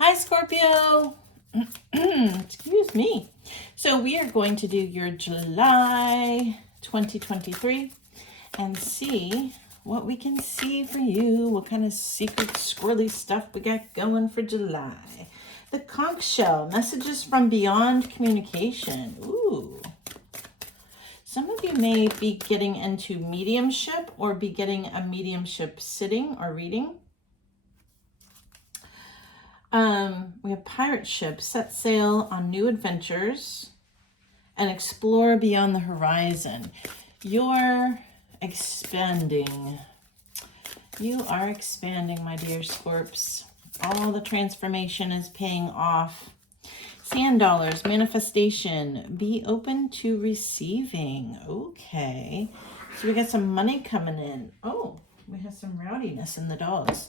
Hi, Scorpio. Excuse me. So we are going to do your July 2023 and see what we can see for you. What kind of secret squirrely stuff we got going for July. The conch shell, messages from beyond communication. Ooh. Some of you may be getting into mediumship or be getting a mediumship sitting or reading. We have pirate ship, set sail on new adventures and explore beyond the horizon. You're expanding. You are expanding, my dear Scorps. All the transformation is paying off. Sand dollars, manifestation, be open to receiving. Okay. So we got some money coming in. Oh, we have some rowdiness in the dolls.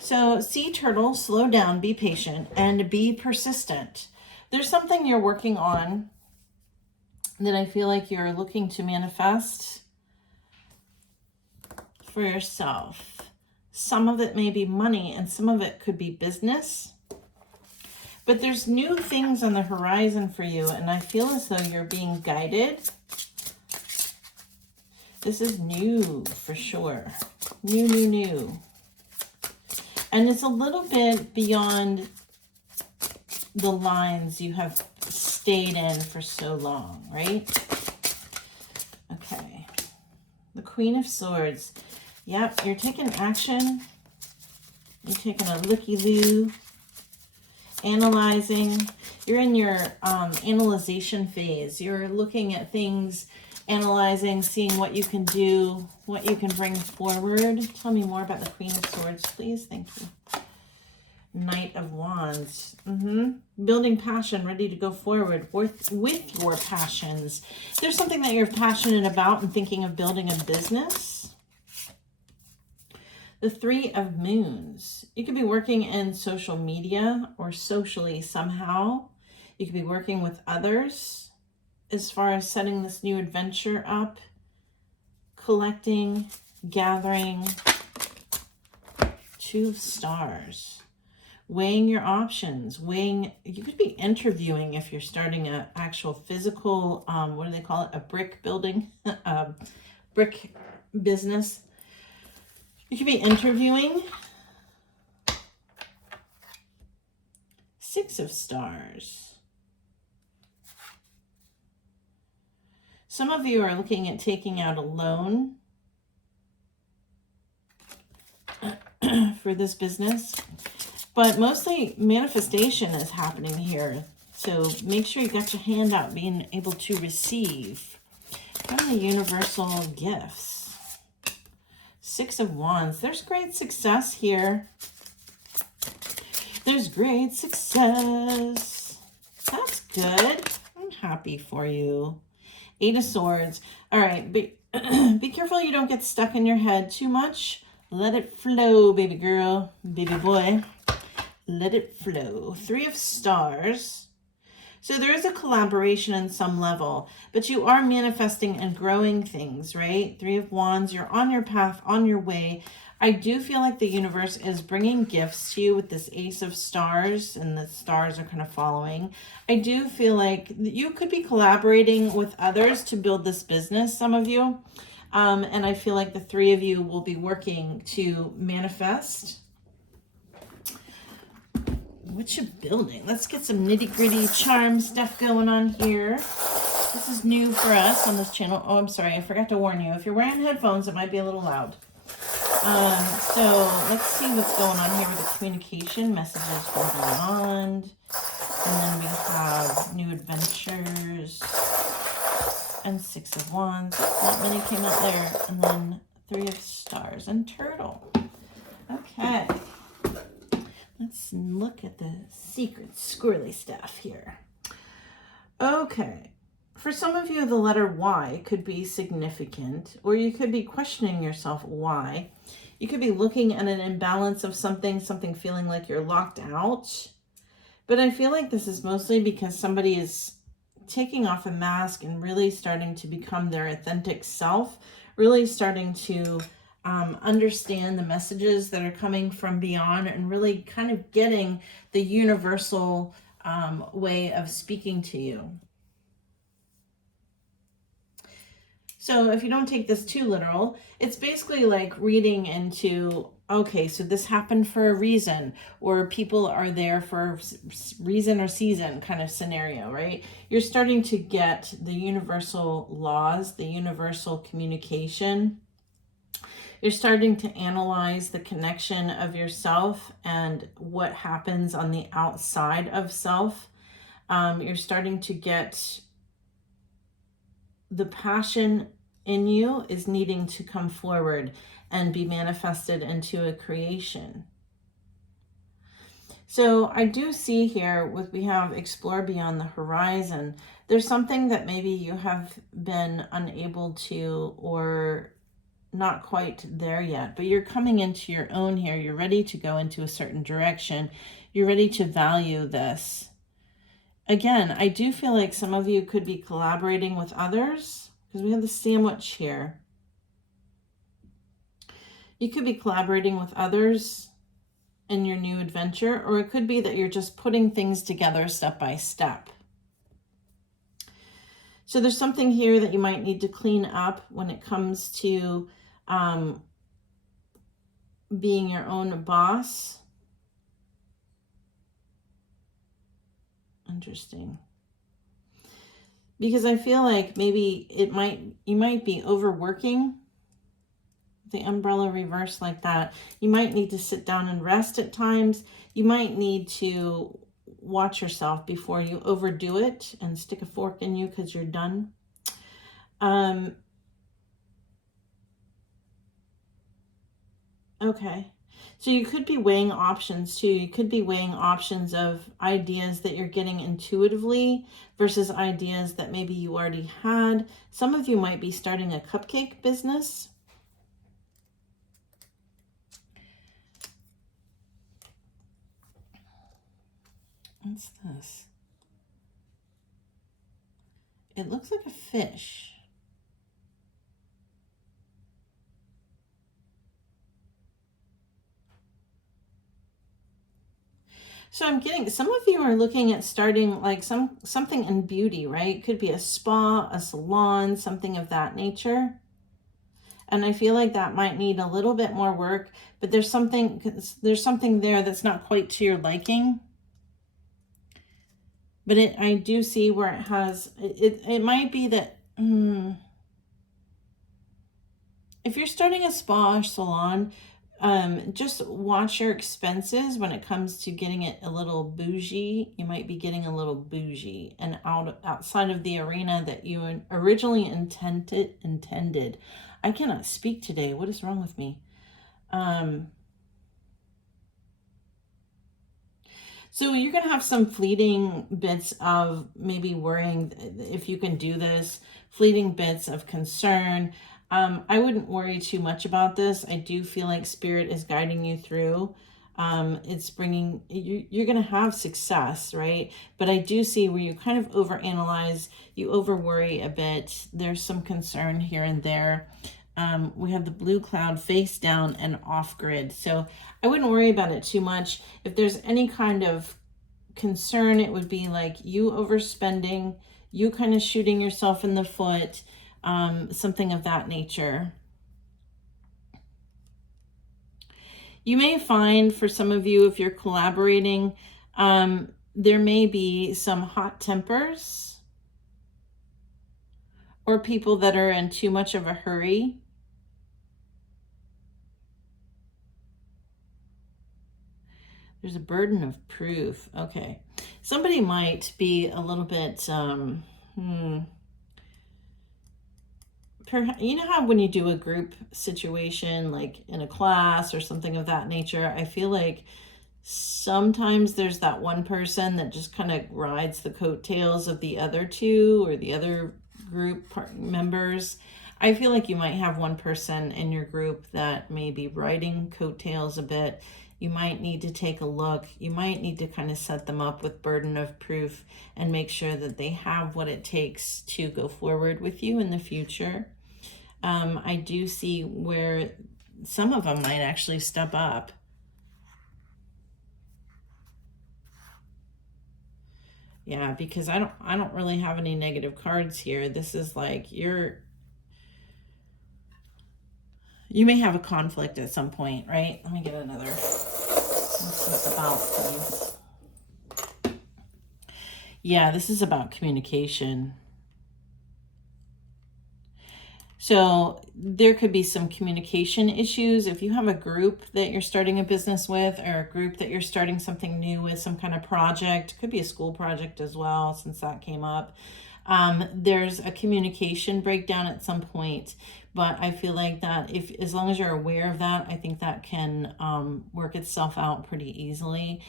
So sea turtle, slow down, be patient, and be persistent. There's something you're working on that I feel like you're looking to manifest for yourself. Some of it may be money and some of it could be business. But there's new things on the horizon for you, and I feel as though you're being guided. This is new for sure. New. And it's a little bit beyond the lines you have stayed in for so long, right? Okay. The Queen of Swords. Yep, you're taking action. You're taking a looky-loo. Analyzing. You're in your analyzation phase. You're looking at things, analyzing, seeing what you can do, what you can bring forward. Tell me more about the Queen of Swords, please. Thank you. Knight of Wands. Building passion, ready to go forward with your passions. There's something that you're passionate about and thinking of building a business. The Three of Moons. You could be working in social media or socially somehow. You could be working with others as far as setting this new adventure up, collecting, gathering. Two of Stars. Weighing your options, you could be interviewing if you're starting an actual physical, what do they call it? A brick building, brick business. You could be interviewing. Six of Stars. Some of you are looking at taking out a loan for this business, but mostly manifestation is happening here. So make sure you got your hand out, being able to receive. What are the universal gifts? Six of Wands. There's great success here. There's great success. That's good. I'm happy for you. Eight of Swords. All right, be careful you don't get stuck in your head too much. Let it flow, baby girl, baby boy. Let it flow. Three of Stars. So there is a collaboration in some level, but you are manifesting and growing things, right? Three of Wands, you're on your path, on your way. I do feel like the universe is bringing gifts to you with this Ace of Stars, and the stars are kind of following. I do feel like you could be collaborating with others to build this business, some of you. And I feel like the three of you will be working to manifest what you building. Let's get some nitty-gritty charm stuff going on here. This is new for us on this channel. Oh, I'm sorry, I forgot to warn you. If you're wearing headphones, it might be a little loud. So let's see what's going on here with the communication, messages from beyond. And then we have new adventures and Six of Wands. Not many came out there. And then Three of Stars and Turtle. Okay. Let's look at the secret squirrely stuff here. Okay. For some of you, the letter Y could be significant, or you could be questioning yourself why. You could be looking at an imbalance of something feeling like you're locked out. But I feel like this is mostly because somebody is taking off a mask and really starting to become their authentic self, really starting to understand the messages that are coming from beyond and really kind of getting the universal way of speaking to you. So if you don't take this too literal, it's basically like reading into, okay, so this happened for a reason, or people are there for reason or season kind of scenario, right? You're starting to get the universal laws, the universal communication. You're starting to analyze the connection of yourself and what happens on the outside of self. You're starting to get the passion in you is needing to come forward and be manifested into a creation. So I do see here we have explore beyond the horizon. There's something that maybe you have been unable to, or not quite there yet, but you're coming into your own here. You're ready to go into a certain direction. You're ready to value this. Again, I do feel like some of you could be collaborating with others, because we have the sandwich here. You could be collaborating with others in your new adventure, or it could be that you're just putting things together step by step. So there's something here that you might need to clean up when it comes to being your own boss. Interesting. Because I feel like maybe you might be overworking. The umbrella reversed like that. You might need to sit down and rest at times. You might need to watch yourself before you overdo it and stick a fork in you because you're done. Okay. So you could be weighing options too. You could be weighing options of ideas that you're getting intuitively versus ideas that maybe you already had. Some of you might be starting a cupcake business. What's this? It looks like a fish. So I'm getting, some of you are looking at starting like something in beauty, right? It could be a spa, a salon, something of that nature. And I feel like that might need a little bit more work, but there's something there that's not quite to your liking. But I do see where it has, it might be that, if you're starting a spa or salon, just watch your expenses when it comes to getting it a little bougie. You might be getting a little bougie and outside of the arena that you originally intended. I cannot speak today. What is wrong with me? So you're going to have some fleeting bits of maybe worrying if you can do this, fleeting bits of concern. I wouldn't worry too much about this. I do feel like Spirit is guiding you through. It's bringing, you're going to have success, right? But I do see where you kind of overanalyze, you over worry a bit. There's some concern here and there. We have the blue cloud face down and off grid. So I wouldn't worry about it too much. If there's any kind of concern, it would be like you overspending, you kind of shooting yourself in the foot, something of that nature. You may find for some of you, if you're collaborating, there may be some hot tempers or people that are in too much of a hurry. There's a burden of proof. Okay. Somebody might be a little bit, you know how when you do a group situation, like in a class or something of that nature, I feel like sometimes there's that one person that just kind of rides the coattails of the other two or the other group members. I feel like you might have one person in your group that may be riding coattails a bit. You might need to take a look. You might need to kind of set them up with burden of proof and make sure that they have what it takes to go forward with you in the future. I do see where some of them might actually step up. Yeah, because I don't really have any negative cards here. This is like you may have a conflict at some point, right? Let me get another. This is about things. Yeah, this is about communication. So there could be some communication issues. If you have a group that you're starting a business with, or a group that you're starting something new with, some kind of project, could be a school project as well, since that came up. There's a communication breakdown at some point, but I feel like that as long as you're aware of that, I think that can work itself out pretty easily.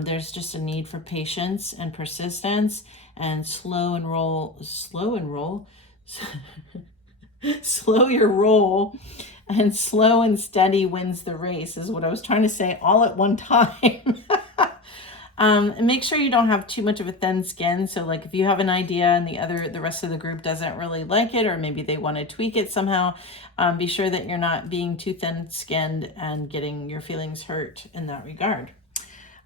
There's just a need for patience and persistence and slow your roll, and slow and steady wins the race is what I was trying to say all at one time. And make sure you don't have too much of a thin skin. So like if you have an idea and the rest of the group doesn't really like it, or maybe they want to tweak it somehow, be sure that you're not being too thin skinned and getting your feelings hurt in that regard.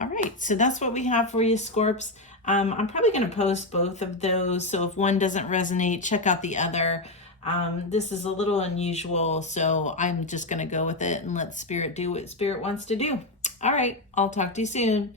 All right, so that's what we have for you, Scorps. I'm probably going to post both of those. So if one doesn't resonate, check out the other. This is a little unusual, so I'm just going to go with it and let Spirit do what Spirit wants to do. All right, I'll talk to you soon.